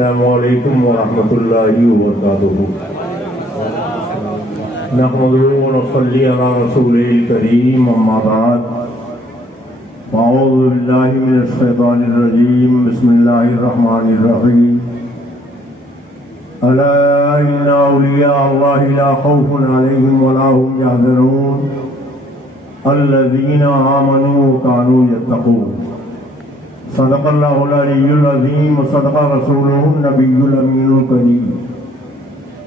السلام علیکم ورحمۃ اللہ وبرکاتہ. نحمده ونصلي على رسوله الكريم اما بعد. اعوذ باللہ من الشیطان الرجیم. بسم اللہ الرحمن الرحیم. الا ان اولیاء اللہ لا خوف علیہم ولا هم يحزنون الذین آمنوا وكانوا يتقون. صدق اللہ العلی العظیم وصدق رسولہ النبی الامین الکریم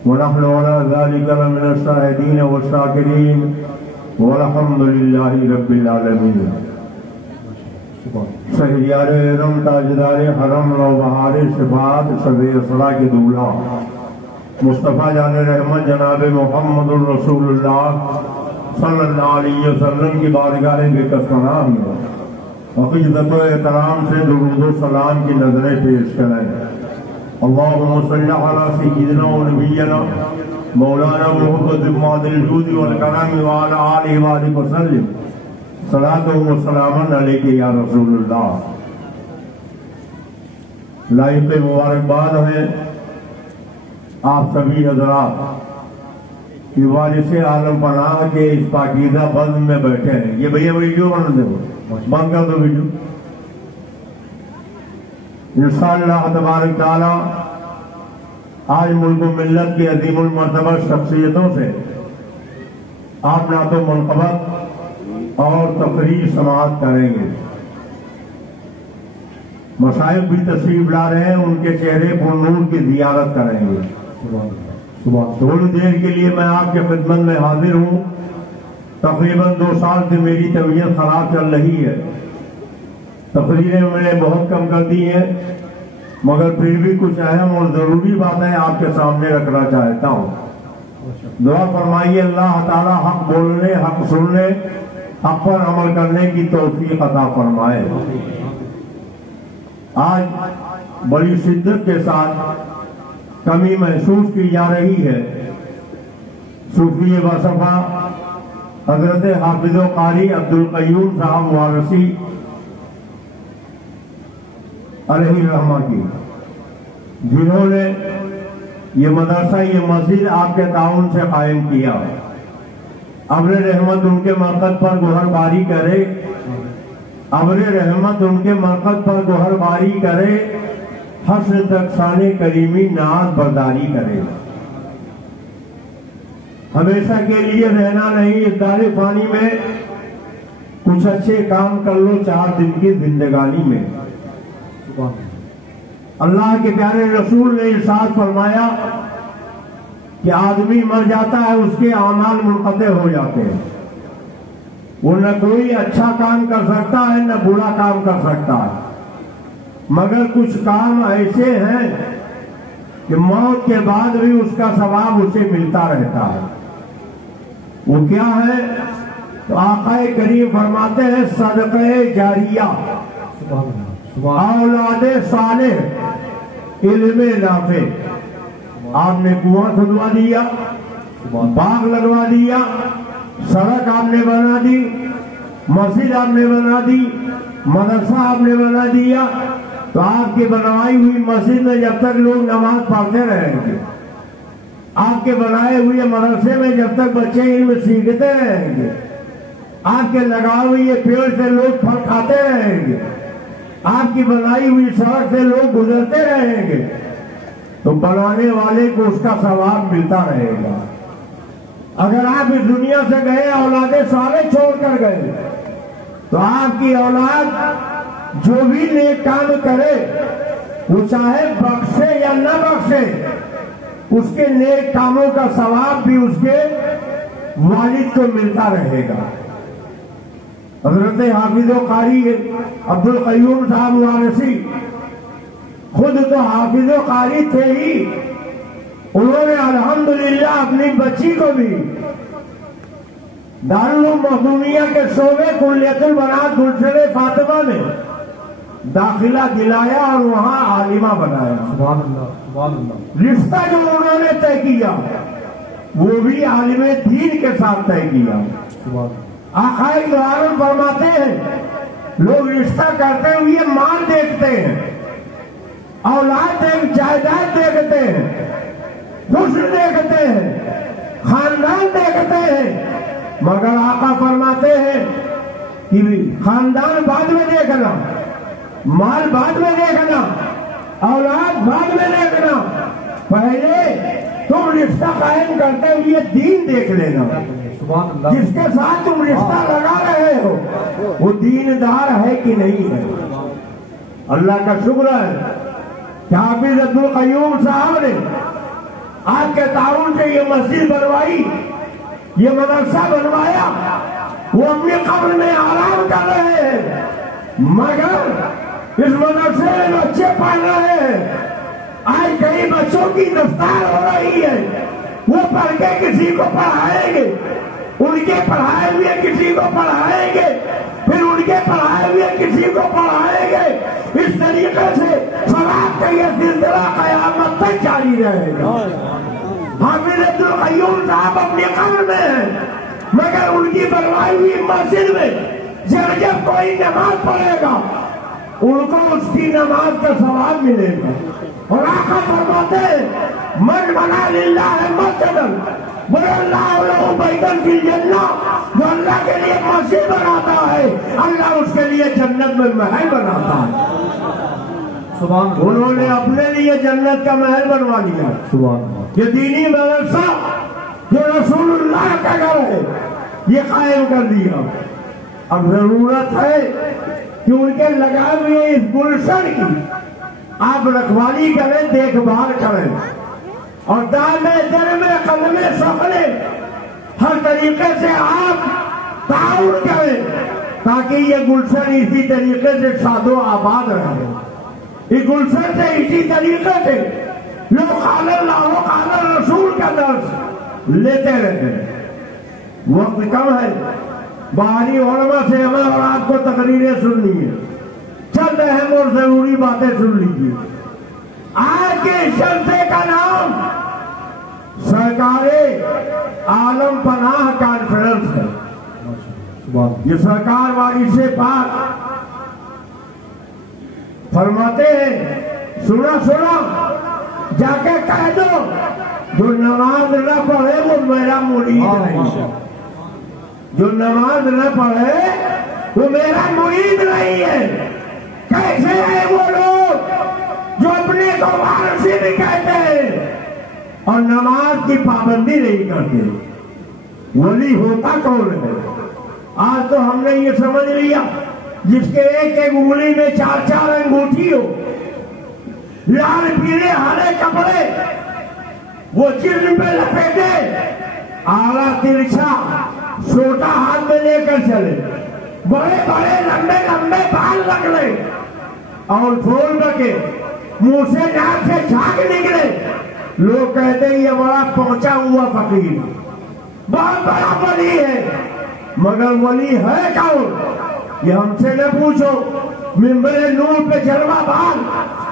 ونحن على ذلك لمن الشاہدین والشاکرین والحمد للہ رب العالمین. شہریار ارم تاجدار حرم نوبہار شفاعت شب اسراء کے دولہ مصطفیٰ جان رحمت جناب محمد الرسول اللہ صلی اللہ علیہ وسلم کی بارگاہ بے کسمناہ میں عقیدت و احترام سے درود و سلام کی نظریں پیش کریں. اللہم صلی علی سیدنا و نبینا مولانا محمد ماد الجود والکرم وعلی آلہ وآلہ وسلم صلاۃ و سلام علیک یا رسول اللہ. لائق مبارکباد ہے آپ سبھی حضرات کہ وارث عالم پناہ کے اس پاکیزہ بزم میں بیٹھے ہیں. یہ بھیا ویڈیو بنا دے بند کر دو ویڈیو. انشاءاللہ تبارک تعالی آج ملک و ملت کی عظیم المرتبہ شخصیتوں سے آپ نعت و منقبت اور تقریر سماعت کریں گے. مشائخ بھی تشریف لا رہے ہیں, ان کے چہرے پر نور کی زیارت کریں گے. تھوڑی دیر کے لیے میں آپ کے خدمت میں حاضر ہوں. تقریباً 2 سال سے میری طبیعت خراب چل رہی ہے. تقریریں میں نے بہت کم کر دی ہیں, مگر پھر بھی کچھ اہم اور ضروری باتیں آپ کے سامنے رکھنا چاہتا ہوں. دعا فرمائیے اللہ تعالی حق بولنے, حق سننے, حق پر عمل کرنے کی توفیق عطا فرمائے. آج بڑی شدت کے ساتھ کمی محسوس کی جا رہی ہے. صوفی باصفا حضرت حافظ و قاری عبدالقیوم صاحب وارثی علیہ الرحمہ کی, جنہوں نے یہ مدرسہ, یہ مسجد آپ کے تعاون سے قائم کیا. ابر رحمت ان کے مرکز پر گوہر باری کرے, ابر رحمت ان کے مرکز پر گوہر باری کرے, حسن تک شان کریمی ناز برداری کرے. ہمیشہ کے لیے رہنا نہیں اس دار فانی میں, کچھ اچھے کام کر لو 4 دن کی زندگانی میں. اللہ کے پیارے رسول نے ارشاد فرمایا کہ آدمی مر جاتا ہے, اس کے اعمال منقطع ہو جاتے ہیں. وہ نہ کوئی اچھا کام کر سکتا ہے نہ برا کام کر سکتا ہے, مگر کچھ کام ایسے ہیں کہ موت کے بعد بھی اس کا ثواب اسے ملتا رہتا ہے. وہ کیا ہے؟ تو آقا کریم فرماتے ہیں صدقہ جاریہ, اولاد صالح, علم نافع. آپ نے کنواں کھدوا دیا, باغ لگوا دیا, سڑک آپ نے بنا دی, مسجد آپ نے بنا دی, مدرسہ آپ نے بنا دیا, تو آپ کی بنوائی ہوئی مسجد میں جب تک لوگ نماز پڑھتے رہیں گے, آپ کے بنائے ہوئے مدرسے میں جب تک بچے علم سیکھتے رہیں گے, آپ کے لگائے ہوئے پیڑ سے لوگ پھل کھاتے رہیں گے, آپ کی بنائی ہوئی سڑک سے لوگ گزرتے رہیں گے, تو بنانے والے کو اس کا ثواب ملتا رہے گا. اگر آپ اس دنیا سے گئے اولاد صالح چھوڑ کر گئے, تو آپ کی اولاد جو بھی نیک کام کرے, وہ چاہے بخشے یا نہ بخشے, اس کے نیک کاموں کا ثواب بھی اس کے والد کو ملتا رہے گا. حضرت حافظ و قاری عبدالقیوم صاحب وارثی خود تو حافظ و قاری تھے ہی, انہوں نے الحمدللہ اپنی بچی کو بھی دارالعلوم مخدومیہ کے شعبے کلیت البنات گلشن فاطمہ میں داخلہ دلایا اور وہاں عالمہ بنایا. سبحان اللہ, سبحان اللہ. رشتہ جو انہوں نے طے کیا وہ بھی عالم دین کے ساتھ طے کیا. آقا دعارن فرماتے ہیں لوگ رشتہ کرتے ہوئے مال دیکھتے ہیں, اولاد دیکھ جائیداد حسن دیکھتے ہیں، خاندان دیکھتے ہیں، مگر آقا فرماتے ہیں کہ خاندان بعد میں دیکھنا، مال بعد میں دیکھنا، اولاد بعد میں دیکھنا، پہلے تم رشتہ قائم کرتے ہوئے دین دیکھ لینا۔ جس کے ساتھ تم رشتہ لگا رہے ہو وہ دیندار ہے کہ نہیں ہے۔ اللہ کا شکر ہے کہ حافظ عبد القیوم صاحب نے آپ کے تعاون سے یہ مسجد بنوائی، یہ مدرسہ بنوایا، وہ اپنی قبر میں آرام کر رہے ہیں، مگر اس مدرسے میں بچے پڑھ رہے ہیں۔ آج کئی بچوں کی دستار ہو رہی ہے، وہ پڑھ کے کسی کو پڑھائیں گے، ان کے پڑھائے ہوئے کسی کو پڑھائیں گے، پھر ان کے پڑھائے ہوئے کسی کو پڑھائیں گے۔ اس طریقے سے ثواب کا یہ سلسلہ قیامت تک جاری رہے گا۔ حافظ عبد القیوم صاحب اپنی قبر میں ہیں، مگر ان کی بنوائی ہوئی مسجد میں جب کوئی نماز پڑھے گا ان کو اس کی نماز کا ثواب ملے گا۔ اور آقا فرماتے ہیں من بنا للہ مسجدا بنى اللہ لہ بیتا فی الجنہ، جو اللہ کے لیے مسجد بناتا ہے اللہ اس کے لیے جنت میں محل بناتا ہے۔ انہوں نے اپنے لیے جنت کا محل بنوا لیا۔ یہ دینی مدرسہ جو رسول اللہ کا گھر ہے یہ قائم کر دیا۔ اب ضرورت ہے کہ ان کے لگائے ہوئے اس گلشن کی آپ رکھوالی کریں، دیکھ بھال کریں، اور دامے درمے قلمے سفلے ہر طریقے سے آپ تعاون کریں تاکہ یہ گلشن اسی طریقے سے شاد و آباد رہے۔ اس گلشن سے اسی طریقے سے لوگ قال اللہ قال رسول کا درس لیتے رہتے ہیں۔ وقت کم ہے، باہری علماء سے ہمیں اور آپ کو تقریریں سننی ہے، چند اہم اور ضروری باتیں سن لیجیے۔ آج کے جلسے کا نام سرکار عالم پناہ کانفرنس ہے۔ یہ سرکار وارث پاک فرماتے ہیں سنا جا کے کہہ دو جو نماز نہ پڑھے وہ میرا مرید نہیں، جو نماز نہ پڑھے وہ میرا مرید نہیں ہے۔ کیسے ہیں وہ لوگ جو اپنے کو وارث بھی کہتے ہیں اور نماز کی پابندی نہیں کرتے؟ ولی ہوتا کون ہے؟ آج تو ہم نے یہ سمجھ لیا جس کے ایک ایک انگلی میں 4 انگوٹھی ہو، لال پیلے ہرے کپڑے وہ جسم پہ لپیٹے، آلہ ترچھا چھوٹا ہاتھ میں لے کر چلے، بڑے بڑے لمبے لمبے بال نکلے اور پھول بکے، منہ سے ناک سے جھاگ نکلے، لوگ کہتے ہیں یہ بڑا پہنچا ہوا فقیر، بہت بڑا ولی ہے، مگر ولی ہے کون؟ یہ ہم سے نہ پوچھو، منبر نور پہ جلوہ بال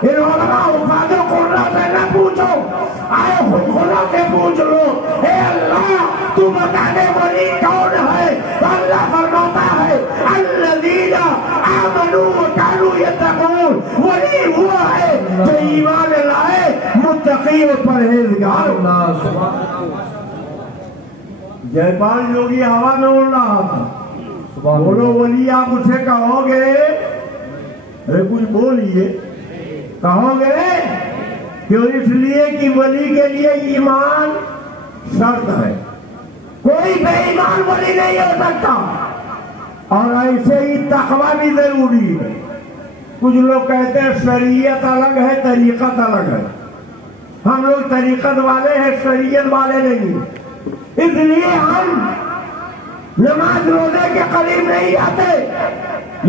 ان علماء حفاظ قرآن سے نہ پوچھو، آئے خود خدا سے پوچھ لو، اے اللہ تو بتا دے ولی کون ہے؟ تو اللہ فرماتا ہے الذین آمنوا وکانوا یتقون، ولی وہ ہے جو ایمان لائے، متقی و پرہیزگار۔ جے پال یوگی ہوا میں اڑ رہا تھا، بولو ولی آپ اسے کہو گے؟ ارے کچھ بولیے، کہو گے کیوں؟ اس لیے کہ ولی کے لیے ایمان شرط ہے، کوئی بے ایمان ولی نہیں ہو سکتا، اور ایسے ہی تقوی بھی ضروری ہے۔ کچھ لوگ کہتے ہیں شریعت الگ ہے طریقت الگ ہے، ہم لوگ طریقت والے ہیں شریعت والے نہیں، اس لیے ہم نماز روزے کے قریب نہیں آتے،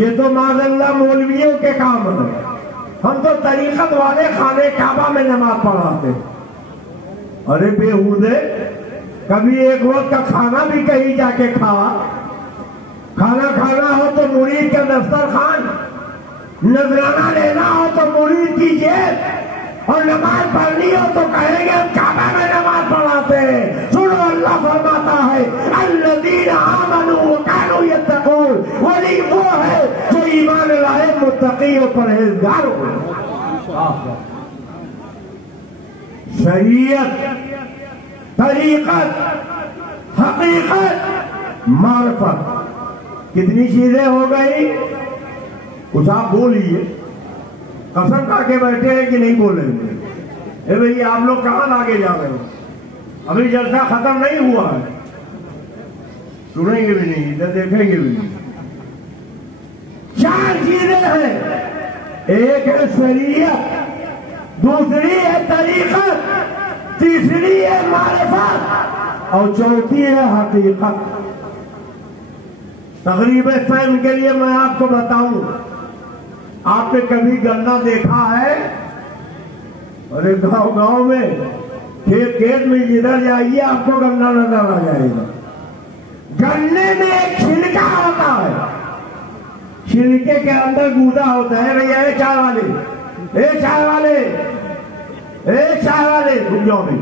یہ تو معاذ اللہ مولویوں کے کام ہے، ہم تو طریقت والے خانے کعبہ میں نماز پڑھاتے۔ ارے بےہودے، کبھی ایک وقت کا کھانا بھی کہیں جا کے کھا، کھانا کھانا ہو تو مرید کا دسترخوان، نذرانہ لینا ہو تو مرید کی جیب، اور نماز پڑھنی ہو تو کہیں گے ہم کعبہ میں نماز پڑھاتے ہیں۔ سنو اللہ فرماتا ہے الذین آمنوا وکانوا یتقون، ولی وہ ہے جو ایمان لائے، متقی و پرہیزگار ہو۔ شریعت طریقت، حقیقت، معرفت، کتنی چیزیں ہو گئی؟ کچھ آپ بولیے، قسم کھا کے بیٹھے ہیں کہ نہیں بولیں گے؟ اے بھئی آپ لوگ کہاں آگے جا رہے ہو؟ ابھی جلسہ ختم نہیں ہوا ہے، سنیں گے بھی نہیں، ادھر دیکھیں گے بھی نہیں۔ چار چیزیں ہیں، ایک ہے شریعت، دوسری ہے طریقت، تیسری ہے معرفت، اور چوتھی ہے حقیقت۔ تقریب فہم کے لیے میں آپ کو بتاؤں، آپ نے کبھی گنا دیکھا ہے؟ ارے گاؤں میں کھیت میں جدھر جائیے آپ کو گنا نظر آ جائے گا۔ گنے میں ایک چھلکا ہوتا ہے، چھلکے کے اندر گودا ہوتا ہے۔ بھئی اے چائے والے، اے چائے والے، اے چائے والے، رک جاؤ بھائی۔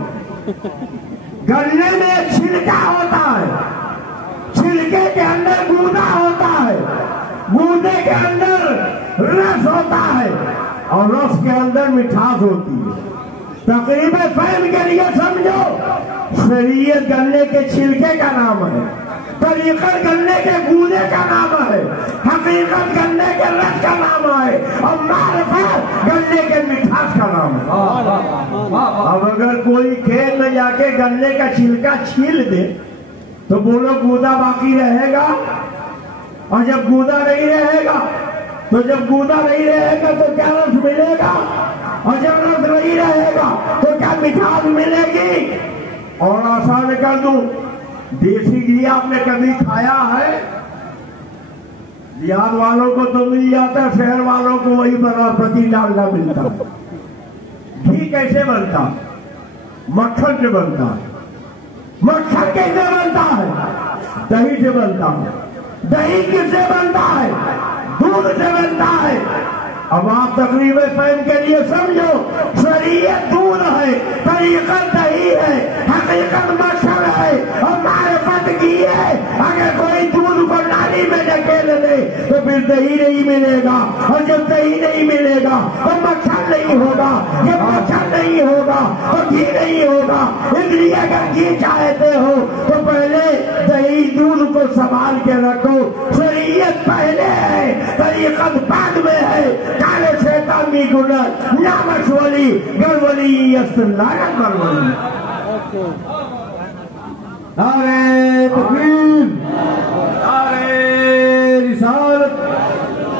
گنے میں ایک چھلکا ہوتا ہے، چھلکے کے اندر گودا ہوتا ہے، گودے کے اندر رس ہوتا ہے، اور رس کے اندر مٹھاس ہوتی ہے۔ تقریب فہم کے لیے سمجھو، شریعت گنے کے چھلکے کا نام ہے، طریقت گنے کے گودے کا نام ہے، حقیقت گنے کے رس کا نام ہے، اور معرفت گنے کے مٹھاس کا نام ہے۔ اب اگر کوئی کھیت میں جا کے گنے کا چھلکا چھیل دے تو بولو گودا باقی رہے گا؟ اور جب گودا نہیں رہے گا تو کیا رس ملے گا؟ اور جب رس نہیں رہے گا تو کیا مٹھاس ملے گی؟ اور آسان کر دوں، دیسی گھی آپ نے کبھی کھایا ہے؟ دیہات والوں کو تو مل جاتا ہے، شہر والوں کو وہی بنا پتی ڈالنا ملتا ہے۔ گھی کیسے بنتا؟ مکھن سے بنتا ہے۔ مکھن کیسے بنتا ہے؟ دہی سے بنتا ہے۔ دہی کس سے بنتا ہے؟ دودھ سے بنتا ہے۔ اب آپ تقریب فہم کے لیے سمجھو، شریعت دودھ ہے، طریقت دہی ہے، حقیقت مکھن ہے، اور معرفت گھی ہے۔ اگر کوئی دودھ کو نالی میں ڈھکیل دے تو پھر دہی نہیں ملے گا، اور جب دہی نہیں ملے گا تو مکھن نہیں ہوگا، جب مکھن نہیں ہوگا تو گھی نہیں ہوگا۔ اس لیے اگر گھی چاہتے ہو تو پہلے دہی دودھ کو سنبھال کے رکھو۔ شریعت پہلے ہے، طریقت بعد میں ہے۔ کالے شیطان بھی گناہ نامش ولی گر ولی یستلانت بر ولی۔ نعرہ تکبیر، نعرہ رسالت،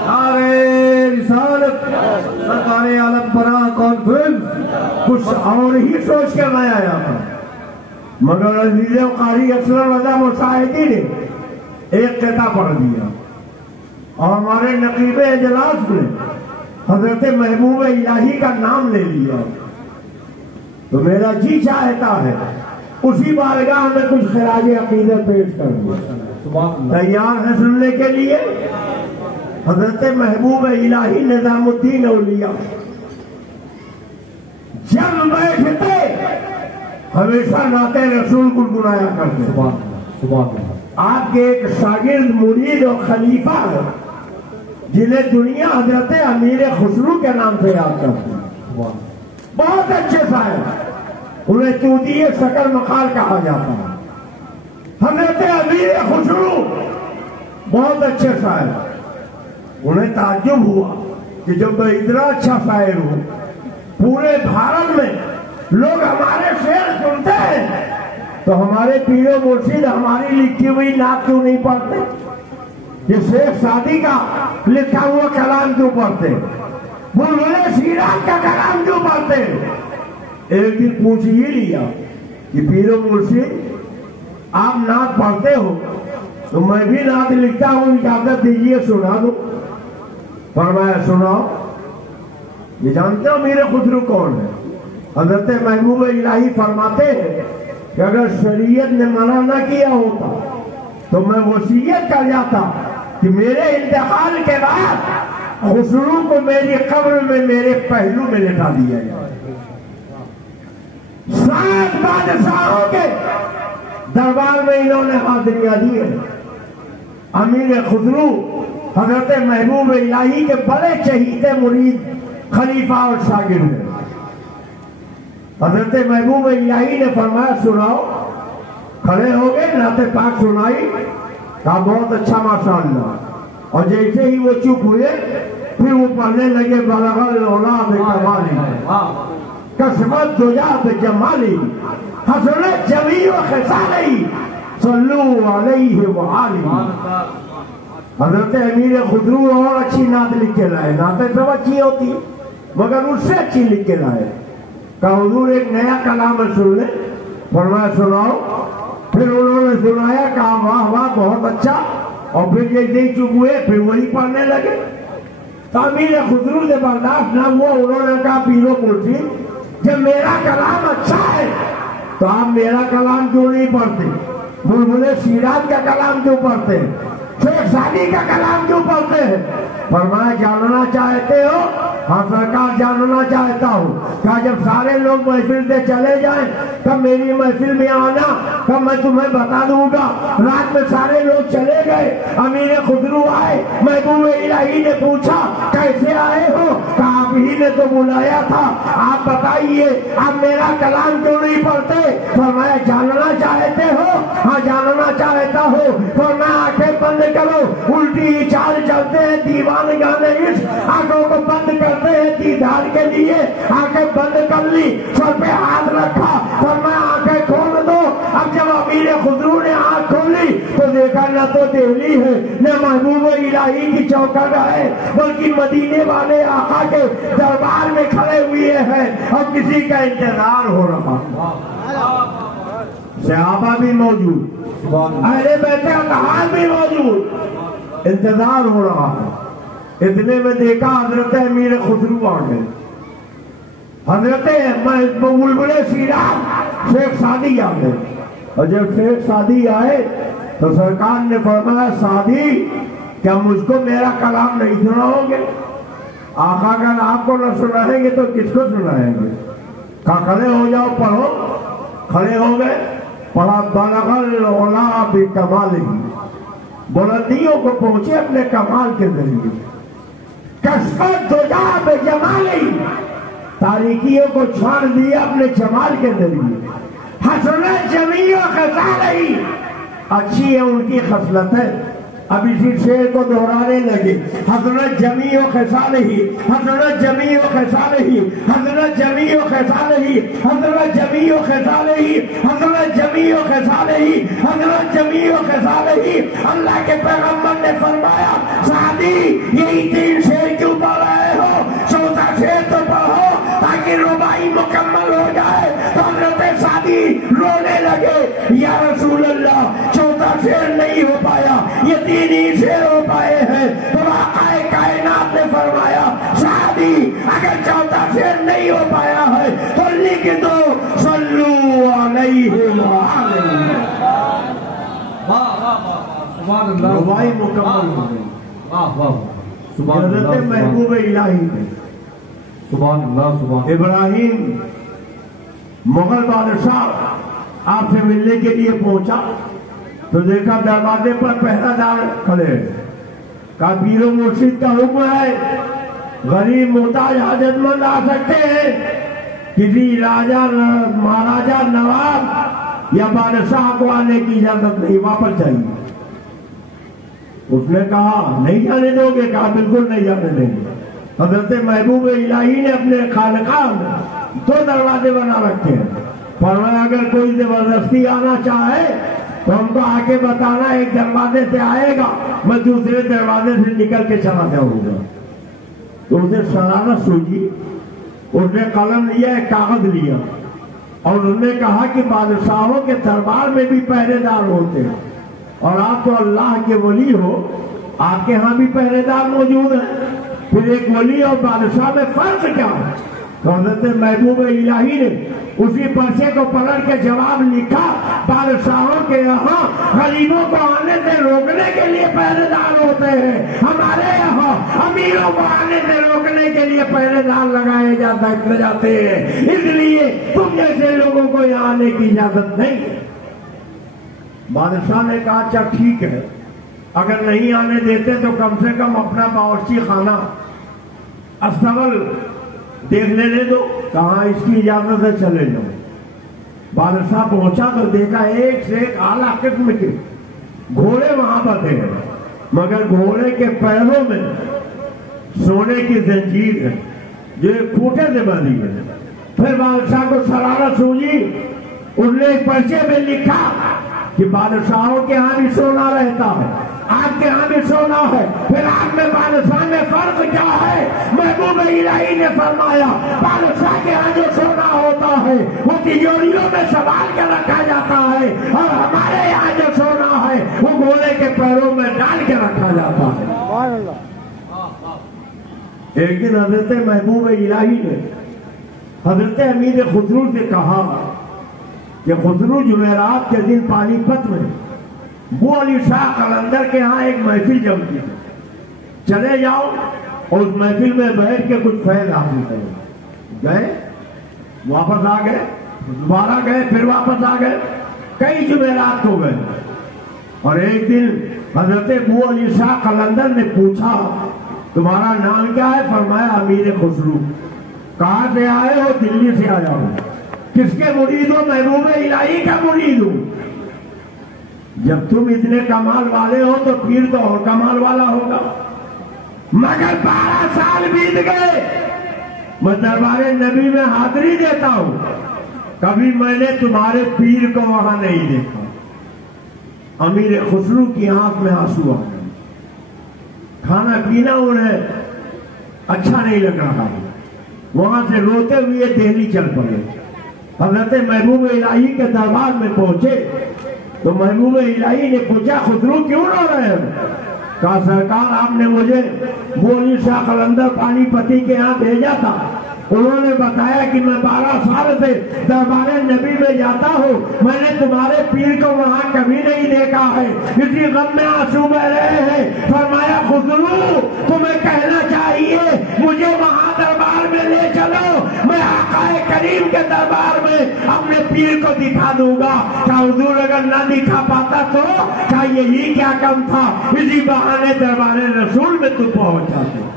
نعرہ رسالت۔ سرکار عالم پناہ کانفرنس کچھ اور ہی سوچ کے میں آیا تھا، مگر عزیز و قاری اسلم رضا مشاہدی نے ایک قطعہ پڑھ دیا، اور ہمارے نقیب اجلاس میں حضرت محبوب الہی کا نام لے لیا، تو میرا جی چاہتا ہے اسی بارگاہ میں کچھ خراج عقیدت پیش کر دیا۔ تیار ہے سننے کے لیے؟ حضرت محبوب الہی نظام الدین اولیاء جب بیٹھتے ہمیشہ نعت رسول گنگنایا کرتے۔ آپ کے ایک شاگرد مرید اور خلیفہ ہے جنہیں دنیا حضرت امیر خسرو کے نام سے یاد کرتی ہے، بہت اچھے شاعر، انہیں طوطی شکر مخال کہا جاتا ہے۔ حضرت امیر خسرو بہت اچھے شاعر، انہیں تعجب ہوا کہ جب میں اتنا اچھا شاعر ہوں، پورے بھارت میں لوگ ہمارے شعر سنتے ہیں، تو ہمارے پیر و مرشد ہماری لکھی ہوئی نعت کیوں نہیں پڑھتے؟ یہ شیخ سعدی کا لکھا ہوا کلام کیوں پڑھتے؟ بلبل شیراز کا کلام کیوں پڑھتے؟ ایک دن پوچھ ہی لیا کہ پیر و مرشد آپ نعت پڑھتے ہو تو میں بھی نعت لکھتا ہوں، اجازت دیجیے سنا دو۔ فرمایا سناؤ۔ یہ جانتے ہو امیر خسرو کون ہے؟ حضرت محبوب الہی فرماتے ہیں کہ اگر شریعت نے منع نہ کیا ہوتا تو میں وصیت کر جاتا کہ میرے انتقال کے بعد خسرو کو میری قبر میں میرے پہلو میں لٹا دیا جائے۔ 7 بادشاہوں کے دربار میں انہوں نے حاضریاں دی ہیں۔ امیر خسرو حضرت محبوب الہی کے بڑے چہیتے مرید، خلیفہ اور شاگرد ہیں۔ حضرت محبوب الہی نے فرمایا سناؤ. کھڑے ہو گئے, نعت پاک سنائی, کہا بہت اچھا ماشاءاللہ. اور جیسے ہی وہ چپ ہوئے پھر وہ پڑھنے لگے بلغ العلا بکمالی کسبت دجا بجمالی حسنت جمیع خصالی صلو علیہ وآلہ. حضرت امیر خسرو اور اچھی نعت لکھ کے لائے. نعتیں سب اچھی ہوتی مگر اس سے اچھی لکھ کے لائے. کہا حضور ایک نیا کلام سن لیں. فرمایا سناؤ. پھر انہوں نے سنایا, کہا واہ واہ بہت اچھا. اور پھر جیسے ہی چپ ہوئے پھر وہی پڑھنے لگے. امیر خسرو سے برداشت نہ ہوا. انہوں نے کہا پیرو مرشد جب میرا کلام اچھا ہے تو آپ میرا کلام کیوں نہیں پڑھتے؟ بلبل شیراز کا کلام کیوں پڑھتے ہیں؟ شیخ سعدی کا کلام کیوں پڑھتے ہیں؟ فرمایا جاننا چاہتے ہو؟ ہاں سرکار جاننا چاہتا ہوں. کہا جب سارے لوگ محفل سے چلے جائیں تب میری محفل میں آنا, تب میں تمہیں بتا دوں گا. رات میں سارے لوگ چلے گئے, امیر خسرو آئے. محبوب الہی نے پوچھا کیسے آئے ہو؟ کہا آپ ہی نے تو بلایا تھا, آپ بتائیے آپ میرا کلام کیوں نہیں پڑھتے؟ فرمایا جاننا چاہتے ہو؟ ہاں جاننا چاہتا ہو. فرمایا آنکھیں بند کرو, الٹی چال چلتے ہیں دیوان گانے عشق, آنکھوں کو بند کرتے ہیں دیدار کے لیے. آنکھیں بند کر لی, سر پہ ہاتھ رکھا, فرمایا آنکھیں کھول دو. اب جب امیر خسرو نے آنکھ کھولی تو دیکھا نہ تو دہلی ہے نہ محبوب الہی کی چوکھٹ ہے, بلکہ مدینے والے آقا کے دربار میں کھڑے ہوئے ہیں اور کسی کا انتظار ہو رہا. صحابہ بھی موجود, اہل بیت اطہار بھی موجود, انتظار ہو رہا ہے. اتنے میں دیکھا حضرت امیر خسرو آ گئے. حضرت بلبل شیراز شیخ سعدی آ گئے. اور جب شیخ سعدی آئے تو سرکار نے فرمایا سعدی کیا مجھ کو میرا کلام نہیں سناؤ گے؟ آقا اگر آپ کو نہ سنائیں گے تو کس کو سنائیں گے؟ کہا کھڑے ہو جاؤ پڑھو. کھڑے ہو گئے, پڑھا بلغ العلا بکمالہ, بلندیوں کو پہنچے اپنے کمال کے ذریعے. کشفت دجا بجمالہ, تاریکیوں کو چھاڑ دیا اپنے جمال کے ذریعے. حسنت جمیع خصالہ, اچھی ہے ان کی خصلتیں. اب اسی شعر کو دہرانے لگے. حسنت جمیع خصالہ, حسنت جمیع خصالہ, حسنت جمیع خصالہ, حسنت جمیع خصالہ, حسنت جمیع خصالہ, حسنت جمیع خصالہ. اللہ کے پیغمبر نے فرمایا سعدی یہی 3 شعر کیوں پڑھ رہے ہو؟ 14 شعر تو پڑھو تاکہ رباعی مکمل ہو جائے. تو حضرت سعدی رونے لگے, یا رسول اللہ 14 شعر نہیں ہو پایا, یہ 3 ہی شعر ہو پائے ہیں. تو آقا کائنات نے فرمایا سعدی اگر 14 شعر نہیں ہو پایا ہے تو لکھ دو صلو علیہ وآلہ. رباعی مکمل ہو گئی. حضرت محبوب الہی نے سبحان اللہ سبحان ابراہیم مغل بادشاہ آپ سے ملنے کے لیے پہنچا تو دیکھا دروازے پر پہرہ دار کھڑے. کہا پیر و مرشد کا حکم ہے, غریب محتاج حاجت مند آ سکتے ہیں, کسی راجہ مہاراجہ نواب یا بادشاہ کو آنے کی اجازت نہیں, واپس جائیے. اس نے کہا نہیں جانے دو گے؟ کہا بالکل نہیں جانے دیں گے. حضرت محبوب الہی نے اپنے خانقاہ میں 2 دروازے بنا رکھے ہیں. فرمایا اگر کوئی زبردستی آنا چاہے تو ہم کو آ کے بتانا, ایک دروازے سے آئے گا, میں دوسرے دروازے سے نکل کے چلا جاؤں گا. تو اسے شرارت سوچی, اس نے قلم لیا, ایک کاغذ لیا, اور انہوں نے کہا کہ بادشاہوں کے دربار میں بھی پہرے دار ہوتے ہیں, اور آپ تو اللہ کے ولی ہو, آپ کے ہاں بھی پہرے دار موجود ہیں, پھر ایک ولی اور بادشاہ میں فرق کیا ہے؟ تو حضرت محبوب الہی نے اسی پرچے کو پلٹ کے جواب لکھا, بادشاہوں کے یہاں غریبوں کو آنے سے روکنے کے لیے پہرے دار ہوتے ہیں, ہمارے یہاں امیروں کو آنے سے روکنے کے لیے پہرے دار لگائے جاتے ہیں, اس لیے تم جیسے لوگوں کو یہاں آنے کی اجازت نہیں. بادشاہ نے کہا اچھا ٹھیک ہے, اگر نہیں آنے دیتے تو کم سے کم اپنا باورچی خانہ استقبل دیکھنے دے دو، کہاں اس کی اجازت ہے چلے جاؤ۔ بادشاہ پہنچا تو دیکھا ایک سے ایک اعلیٰ قسم کے گھوڑے وہاں پر تھے، مگر گھوڑے کے پیروں میں سونے کی زنجیر ہے جو ایک کھوٹے سے بندھی ہے۔ پھر بادشاہ کو شرارت سوجی، اس نے ایک پرچے میں لکھا کہ بادشاہوں کے ہاں بھی سونا رہتا ہے، آپ کے ہاں بھی سونا ہے، پھر آپ میں بادشاہ میں فرق کیا ہے؟ محبوب الہی نے فرمایا بادشاہ کے ہاں جو سونا ہوتا ہے وہ تجوریوں میں سنبھال کے رکھا جاتا ہے، اور ہمارے یہاں جو سونا ہے وہ گھوڑے کے پیروں میں ڈال کے رکھا جاتا ہے۔ ایک دن حضرت محبوب الہی نے حضرت امیر خسرو سے کہا کہ خسرو جمعرات کے دن پانی پت میں بو علی شاہ قلندر کے ہاں ایک محفل جمتی ہے، چلے جاؤ اور اس محفل میں بیٹھ کے کچھ فیض حاصل کرو۔ گئے، واپس آ گئے، دوبارہ گئے، پھر واپس آ گئے، کئی جمعرات ہو گئے، اور ایک دن حضرت بو علی شاہ قلندر نے پوچھا تمہارا نام کیا ہے؟ فرمایا امیر خسرو۔ کہاں سے آئے ہو؟ دلی سے آیا ہوں۔ کس کے مرید ہو؟ محبوب الہی کا مرید ہوں۔ جب تم اتنے کمال والے ہو تو پیر تو اور کمال والا ہوگا۔ مگر 12 سال بیت گئے، میں دربار نبی میں حاضری دیتا ہوں، کبھی میں نے تمہارے پیر کو وہاں نہیں دیکھا۔ امیر خسرو کی آنکھ میں آنسو آ گئے، کھانا پینا انہیں اچھا نہیں لگ رہا، وہاں سے روتے ہوئے دہلی چل پڑے۔ حضرت محبوب الہی کے دربار میں پہنچے تو محبوب الہی نے پوچھا خسرو کیوں رو رہے ہو؟ کہا سرکار آپ نے مجھے بو علی شاہ قلندر پانی پتی کے یہاں بھیجا تھا، انہوں نے بتایا کہ میں 12 سال سے دربار نبی میں جاتا ہوں، میں نے تمہارے پیر کو وہاں کبھی نہیں دیکھا ہے، اسی غم میں آنسو بہ رہے ہیں۔ فرمایا خسرو تمہیں کہنا چاہیے مجھے وہاں دربار میں لے چلو، میں آقا کریم کے دربار میں اپنے پیر کو دکھا دوں گا۔ کیا حضور اگر نہ دکھا پاتا تو کیا یہی کیا کم تھا، اسی بہانے دربار رسول میں تو پہنچ جاتے،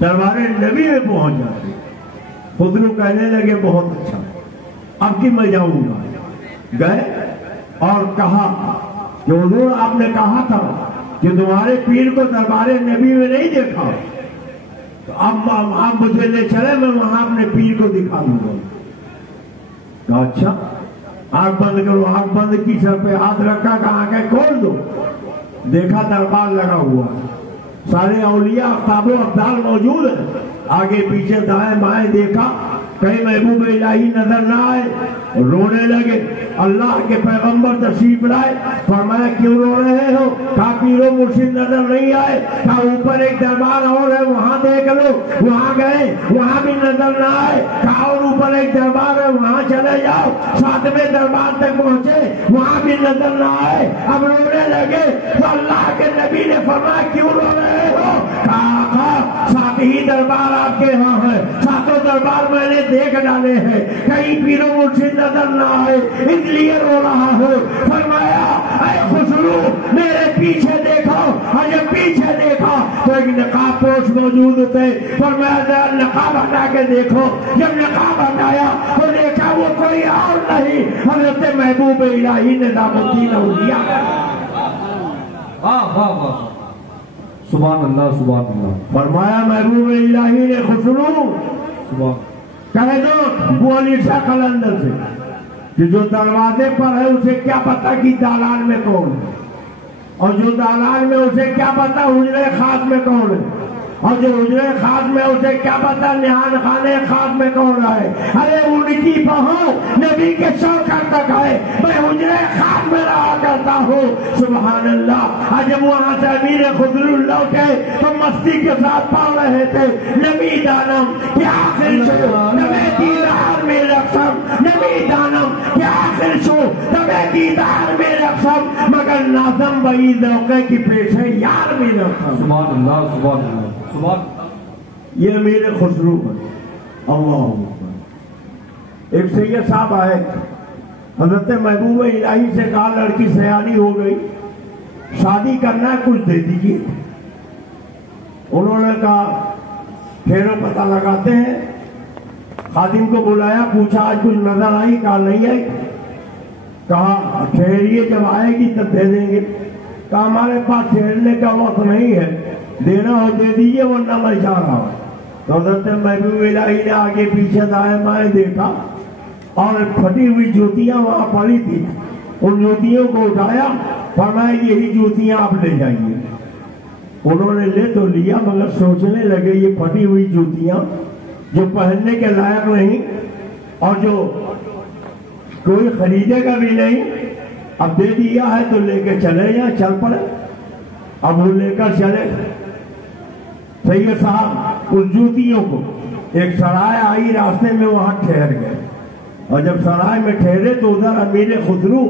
دربار نبی میں پہنچ جاتے۔ خسرو کہنے لگے بہت اچھا، اب کی میں جاؤں گا۔ گئے اور کہا کہ حضور آپ نے کہا تھا کہ تمہارے پیر کو دربار نبی میں نہیں دیکھا، تو اب آپ مجھے لے چلے، میں وہاں اپنے پیر کو دکھا دوں گا۔ کہا اچھا، آنکھ بند کرو۔ آنکھ بند کی، سر پہ ہاتھ رکھا، کہا آنکھیں کھول دو۔ دیکھا دربار لگا ہوا، سارے اولیاء اقطاب و ابدال موجود ہیں، آگے پیچھے دائیں بائیں دیکھا، کہیں محبوب الہی نظر نہ آئے، رونے لگے۔ اللہ کے پیغمبر تشریف لائے، فرمایا کیوں رو رہے ہو؟ کہا پیرو مرشد نظر نہیں آئے۔ کہا اوپر ایک دربار اور ہے وہاں دیکھ لو۔ وہاں گئے، وہاں بھی نظر نہ آئے۔ کہا اور اوپر ایک دربار ہے وہاں چلے جاؤ۔ 7ویں دربار تک پہنچے، وہاں بھی نظر نہ آئے، اب رونے لگے۔ تو اللہ کے نبی نے فرمایا کیوں رو رہے ہو؟ کہا آقا 7 ہی دربار آپ کے ہاں ہے، 7 دربار میں نے دیکھ ڈالے ہیں، کہیں پیرو مرشد نظر نہ آئے، اس لیے رو رہا ہوں۔ فرمایا اے خسرو میرے پیچھے دیکھو، اور جب پیچھے دیکھا تو ایک نقاب پوش موجود تھے۔ فرمایا ذرا نقاب ہٹا کے دیکھو۔ جب نقاب ہٹایا تو دیکھا وہ کوئی اور نہیں، حضرت محبوب الہی نظام الدین اولیاء۔ سبحان اللہ سبحان اللہ۔ فرمایا محبوب الہی نے خسرو کہہ دو بو علی شاہ قلندر سے کہ جو دروازے پر ہے اسے کیا پتا کہ دالان میں کون ہے، اور جو دالان میں اسے کیا پتا حجرے خاص میں کون ہے، اور جو حجرے خاص میں اسے کیا پتا نہان خانے خاص میں کون ہے۔ ارے ان کی بہو نبی کے شوکر تک ہے، میں حجرے خاص میں رہا کرتا ہوں۔ سبحان اللہ۔ جب وہاں سے امیر خسرو لوٹے تو مستی کے ساتھ پڑھ رہے تھے نبی دانم کہ آخر شو نبی دیدار میں رقصم، نبی دانم کہ آخر شو نبی دیدار میں رقصم، مگر ناظم بئی ذوقے کی پیشے یار میں رقصم۔ سبحان اللہ سبحان اللہ۔ یہ میرے خسرو ہے۔ اللہ اکبر۔ ایک سید صاحب آئے، حضرت محبوب الہی سے کہا لڑکی سیانی ہو گئی، شادی کرنا ہے، کچھ دے دیجیے۔ انہوں نے کہا پھیرو پتہ لگاتے ہیں. خادم کو بلایا, پوچھا آج کچھ نظر آئی؟ کہا نہیں آئی. کہا ٹھہریے, جب آئے گی تب دے دیں گے. کہا ہمارے پاس ٹھہرنے کا وقت نہیں ہے, دینا ہو دے دیجیے ورنہ میں جا رہا ہوں. تو حضرت محبوب الہی نے آگے پیچھے دائیں بائیں دیکھا اور پھٹی ہوئی جوتیاں وہاں پڑی تھی. ان جوتیوں کو اٹھایا, فرمایا یہی جوتیاں آپ لے جائیے. انہوں نے لے تو لیا مگر سوچنے لگے یہ پھٹی ہوئی جوتیاں جو پہننے کے لائق نہیں اور جو کوئی خریدے گا بھی نہیں, اب دے دیا ہے تو لے کے چلے یا چل پڑے. اب وہ لے کر چلے. سید صاحب اس جوتیوں کو, ایک سرائے آئی راستے میں, وہاں ٹھہر گئے. اور جب سرائے میں ٹھہرے تو ادھر امیر خسرو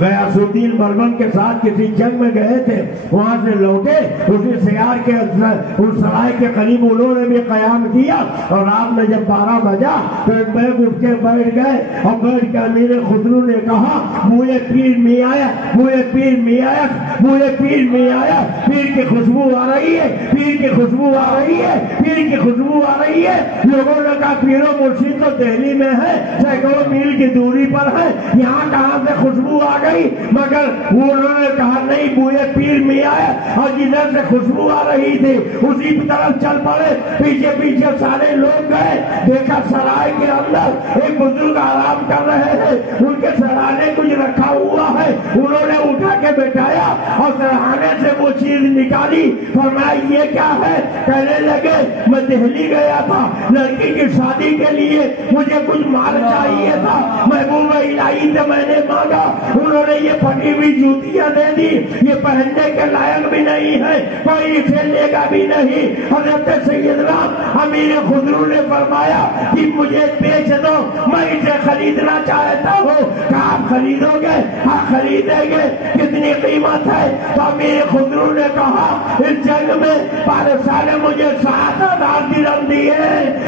غیاث الدین برمن کے ساتھ کسی جنگ میں گئے تھے, وہاں سے لوٹے. اسی سیار کے اس سرائے کے قریب انہوں نے بھی قیام کیا. اور رات میں جب 12 بجا تو ایک بیگ اٹھ کے بیٹھ گئے اور بیٹھ کے امیر خسرو نے کہا مجھے پیر میں آیا, مجھے پیر میں آیا, مجھے پیر میں آیا. پیر کی خوشبو آ رہی ہے, پیر کی خوشبو آ رہی ہے, پیر کی خوشبو آ رہی ہے. لوگوں نے کہا پیر و مرشد تو دہلی میں ہے, سینکڑوں میل کی دوری پر ہے, یہاں کہاں سے خوشبو آ گئی؟ مگر انہوں نے کہا نہیں, بوئے پیر میں آیا. اور جدھر سے خوشبو آ رہی تھی اسی طرف چل پڑے. پیچھے پیچھے سارے لوگ گئے. دیکھا سرائے کے اندر ایک بزرگ آرام کر رہے ہیں, ان کے سرانے کچھ رکھا ہوا ہے. انہوں نے اٹھا کے بٹھایا اور سرانے سے وہ چیز نکالی. فرمایا یہ کیا ہے؟ کہنے لگے میں دہلی گیا تھا لڑکی کی شادی کے لیے, مجھے کچھ مال چاہیے تھا, محبوب الہی سے میں نے مانگا. انہوں نے یہ پھٹی ہوئی جوتیاں دے دی, یہ پہننے کے لائق بھی نہیں ہے, کوئی اسے لے گا بھی نہیں. حضرت سیدنا امیر خسرو نے فرمایا کہ مجھے بیچ دو, میں اسے خریدنا چاہتا ہوں. کہا آپ خریدو گے؟ ہاں خریدیں گے. کتنی قیمت ہے؟ تو امیر خسرو نے کہا اس جنگ میں بادشاہ نے مجھے 7,000 درہم دیے,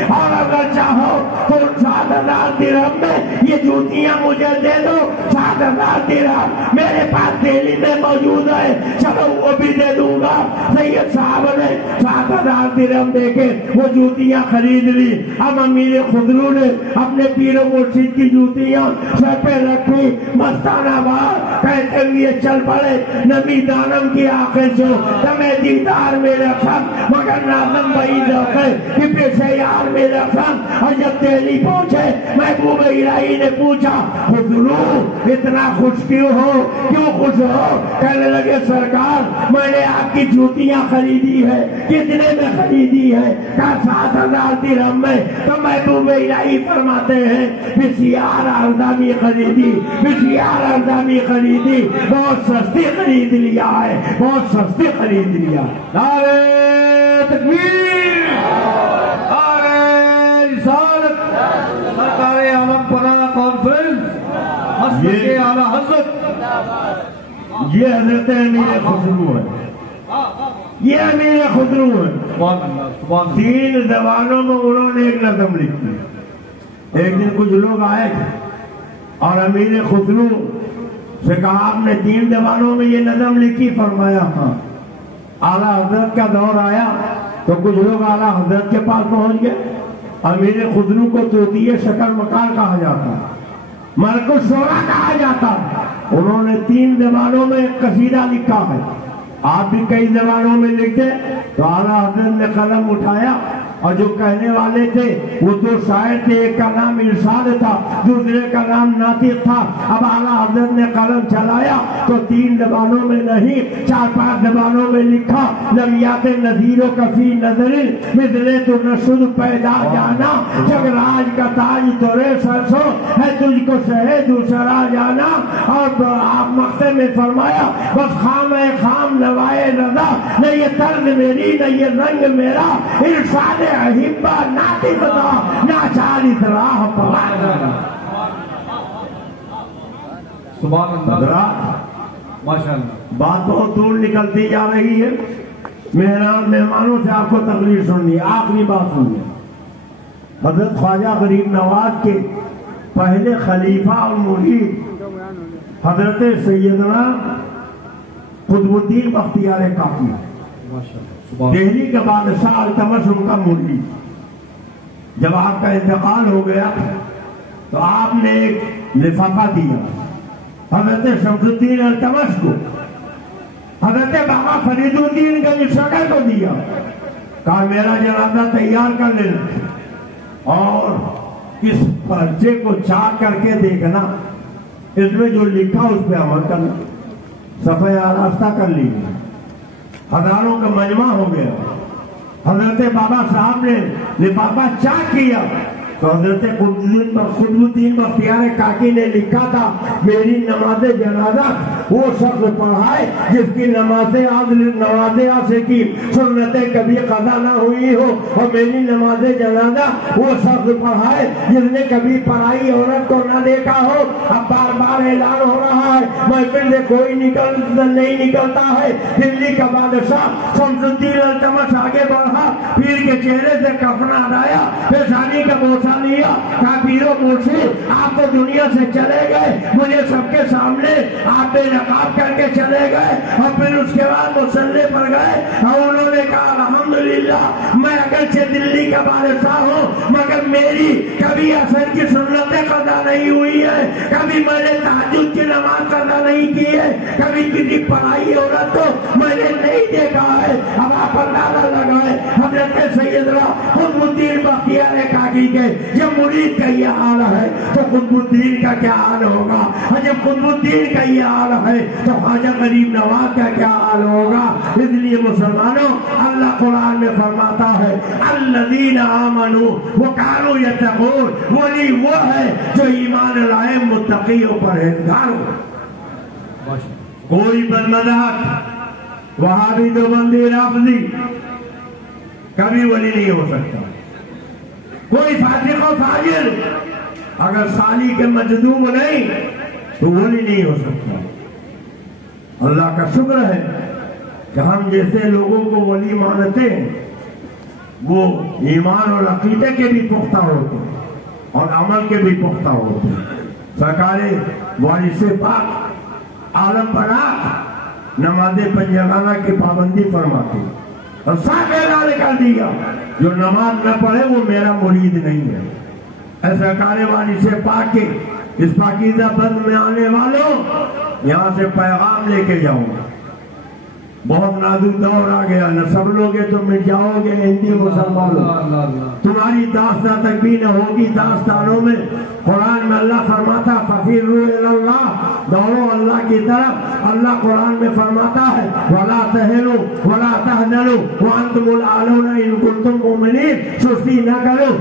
اور اگر چاہو تو 7,000 درہم میں یہ جوتیاں مجھے دے دو. 7,000 درہم میرے پاس دہلی میں موجود ہے, چلو وہ بھی دے دوں گا. سید صاحب نے 7,000 درہم دے کے وہ جوتیاں خرید لی. اب امیر خسرو نے اپنے پیر و مرشد کی جوتیاں سر پہ رکھی, مستانہ بار کہتے ہوئے چل پڑے. نبی دانم کی آنکھیں جو تمہیں دیدار میرے خم مگر نازم بھائی دوکے کہ پیچھے یار میرے خم. اور جب دہلی پہنچے محبوب الہی نے پوچھا خسرو اتنا خوش کیوں ہو, کیوں خوش ہو؟ کہنے لگے سرکار میں نے آپ کی جوتیاں خریدی ہے. کتنے میں خریدی ہے؟ کہا 7,000 درہم میں. تو محبوب الہی فرماتے ہیں بسیار ارزامی خریدی, بسیار ارزامی خریدی, بہت سستی خرید لیا ہے, بہت سستی خرید لیا. نعرہ تکبیر, نعرہ رسالت, سرکار عالم پناہ کانفرنس حضرت اعلیٰ حضرت. یہ حضرت امیر خسرو ہے, یہ امیر خسرو ہے. سبحان اللہ, سبحان اللہ. 3 زبانوں میں انہوں نے ایک نظم لکھی. ایک دن کچھ لوگ آئے اور امیر خسرو سے کہا آپ نے 3 زبانوں میں یہ نظم لکھی؟ فرمایا ہاں. اعلیٰ حضرت کا دور آیا تو کچھ لوگ اعلیٰ حضرت کے پاس پہنچ گئے. امیر خسرو کو طوطی شکر مکار کہا جاتا, ملک الشورا کہا جاتا. انہوں نے 3 زبانوں میں ایک قصیدہ لکھا ہے. آپ بھی کئی زبانوں میں لکھتے تو اعلیٰ حضرت نے قلم اٹھایا اور جو کہنے والے تھے وہ 2 شاعر تھے, ایک کا نام ارشاد تھا, دوسرے کا نام ناطق تھا. اب اعلیٰ حضرت نے قلم چلایا تو 3 زبانوں میں نہیں 4-5 زبانوں میں لکھا. لمیات نظیر و کفی نظر مثل تو نشد پیدا جانا, جگ راج کا تاج تورے سرسو ہے تجھ کو شہ دوسرا جانا. اور آپ مقصد میں فرمایا بس خام ہے خام نوائے رضا, نہ یہ طرز میری نہ یہ رنگ میرا, ارشاد احبا ناطق دا ناچاری راہ پوار. سبحان اللہ, ماشاء اللہ. بات بہت دور نکلتی جا رہی ہے. مہمانوں سے آپ کو تقریر سننی ہے. آخری بات سنیے. حضرت خواجہ غریب نواز کے پہلے خلیفہ اور مرید حضرت سیدنا قطب الدین بختیار کاکی. دہلی کا بادشاہ التمش ان کا مرید. جب آپ کا انتقال ہو گیا تو آپ نے ایک لفافہ دیا حضرت شمس الدین التمش کو، حضرت بابا فرید الدین گنج شکر کو دیا. کہا میرا جنازہ تیار کر لینا اور اس پرچے کو چاک کر کے دیکھنا، اس میں جو لکھا اس پہ عمل کرنا. صفحہ آراستہ کر لی، ہزاروں کا مجمع ہو گیا. حضرت بابا صاحب نے لفافہ چاک کیا تو حضرت قطب الدین بختیار کاکی نے لکھا تھا میری نماز جنازہ وہ شخص پڑھائے جس کی نماز عصر کی سنتیں کبھی قضا نہ ہوئی ہو، اور میری نماز جنازہ وہ شخص پڑھائے جس نے کبھی پرائی عورت کو نہ دیکھا ہو. اب بار بار اعلان ہو رہا ہے محفل سے کوئی نہیں نکلتا ہے. دلی کا بادشاہ شمس الدین التمش آگے بڑھا، پیر کے چہرے سے کفن ہٹایا، پیشانی کا بوسہ لیا، کہا پیرو مرشد آپ تو دنیا سے چلے گئے، مجھے سب کے سامنے آپ بے نقاب کر کے چلے گئے. اور پھر اس کے بعد مصلے پر گئے اور انہوں نے کہا الحمدللہ میں اگرچہ دلی کا بادشاہ ہوں مگر میری کبھی عصر کی سنتیں قضا نہیں ہوئی ہے، کبھی میں نے تہجد کی نماز قضا نہیں کی ہے، کبھی کسی پرائی عورت کو میں نے نہیں دیکھا ہے. اب آپ اندازہ لگائے حضرت سیدنا قطب الدین بختیار کاکی کے جب مرید کا یہ حال ہے تو قطب الدین کا کیا حال ہوگا؟ جب قطب الدین کا یہ حال ہے تو خواجہ غریب نواز کا کیا حال ہوگا؟ اس لیے مسلمانوں اللہ قرآن میں فرماتا ہے الذین آمنوا وکانوا یتقون، ولی وہ ہے جو ایمان لائے متقی و پرہیزگار ہو. کوئی بدمذہب وہابی دیوبندی رافضی کبھی ولی نہیں ہو سکتا. کوئی فاسق و فاجر اگر سالی کے مجذوب نہیں تو ولی نہیں ہو سکتا. اللہ کا شکر ہے کہ ہم جیسے لوگوں کو ولی مانتے ہیں وہ ایمان اور عقیدے کے بھی پختہ ہوتے ہیں اور عمل کے بھی پختہ ہوتے ہیں. سرکار وارث پاک عالم پناہ نماز پنجگانہ کی پابندی فرماتے اور صاف اعلان کر دیا جو نماز نہ پڑھے وہ میرا مرید نہیں ہے. اے سرکار وارث پاک کے اس پاکیزہ بند میں آنے والوں یہاں سے پیغام لے کے جاؤ. بہت نازک دور آ گیا، نہ سب لوگ تو مٹ جاؤ گے ہندی مسلمانوں، تمہاری داستان تک بھی نہ ہوگی. داستانوں میں قرآن میں اللہ فرماتا ففروا الی اللہ، دوڑو اللہ کی طرف. اللہ قرآن میں فرماتا ہے ولا تہنوا ولا تحزنوا وانتم الاعلون ان کنتم مؤمنین، سستی نہ کرو